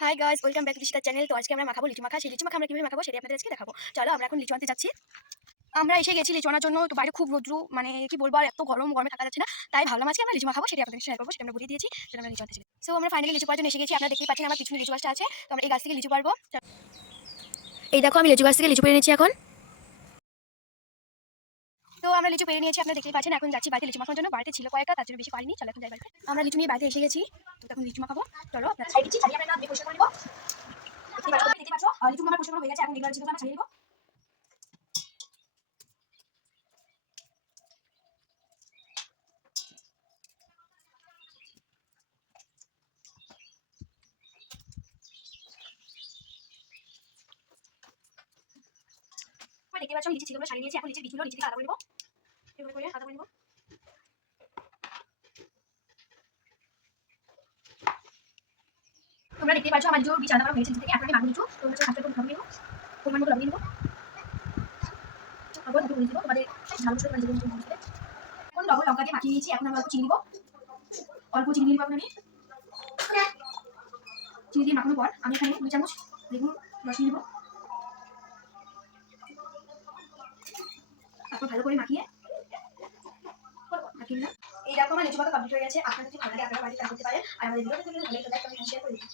High guys welcome back লিচিতার channel তো আজকে আমরা মাখাবো লিচু মাখা। সেই লিচু মাখা আমরা কীভাবে মাখাবো সেটা আপনাদের আজকে দেখাবো। চলো আমরা এখন লিচু আনতে যাচ্ছি। আমরা এসে গেছি লিচু জন্য। তো বাইরে খুব রোদ্রু মানে কি বলব, আর এত গরম, গরমে থাকা যাচ্ছে না। তাই ভাবলাম আজকে আমরা লিচু মাখাবো সেটা আপনাদের শেয়ার করব, সেটা আমরা বুঝিয়ে দিয়েছি, সেটা আমরা লিচু আনতে সো আমরা ফাইনালি লিচু পাওয়ার জন্য এসে গেছি। আপনারা দেখতেই পাচ্ছেন, আমার পিছনে লিচু গাছটা আছে। তো আমরা এই গাছ থেকে লিচু পারব এই দেখো, আমি লিচু গাছ থেকে লিচু পেরে নিয়েছি এখন। তো আমরা লিচু পেরে নিয়েছি, আপনারা দেখতে পাচ্ছেন, এখন যাচ্ছি বাড়িতে লিচু মাখানোর জন্য। বাড়িতে ছিল কয়েকটা, তার জন্য বেশি পারিনি, চলো এখন যাই বাড়িতে। আমরা লিচু নিয়ে বাড়িতে এসে গেছি, তো তখন লিচু মাখাবো। চলো আপনার ছাড়িয়ে দিচ্ছি, ছাড়িয়ে আমরা পরিষ্কার করে নিবো। লিচু আমার পরিষ্কার হয়ে গেছে, এখন লিচু ছাড়িয়ে নিবো। দেখতে পাচ্ছ লিচি ছিলগুলো ছাড়িয়ে নিয়েছি, এখন লিচির বীজগুলো লিচি থেকে আলাদা করে নিবো এভাবে করে আলাদা করে নিবো তোমরা দেখতে পাচ্ছ, আমার লিচুর বীজ আলাদা করা হয়েছে থেকে এখন আমি মাগুর লিচু তোমরা হচ্ছে হাতে করে ভাবে নিবো পরিমাণ মতো লাগিয়ে নিবো আবার দুটো দিব তোমাদের ঝাল মশলা মানে যেগুলো এখন লবণ, লঙ্কা দিয়ে মাখিয়ে নিয়েছি, এখন আমরা অল্প চিনি দিব। অল্প চিনি দিব আমি চিনি দিয়ে মাখানোর পর আমি এখানে দুই চামচ লেবুর রস নেব। ভালো করে মাখিয়ে মাখিয়ে নিলাম। এই দেখো আমার লিচু পাতা কমপ্লিট হয়ে গেছে। আপনাদের যদি ভালো লাগে আপনারা বাড়িতে করতে পারেন। আর আমাদের ভিডিওটা যদি ভালো লাগে তাহলে শেয়ার করে দিন।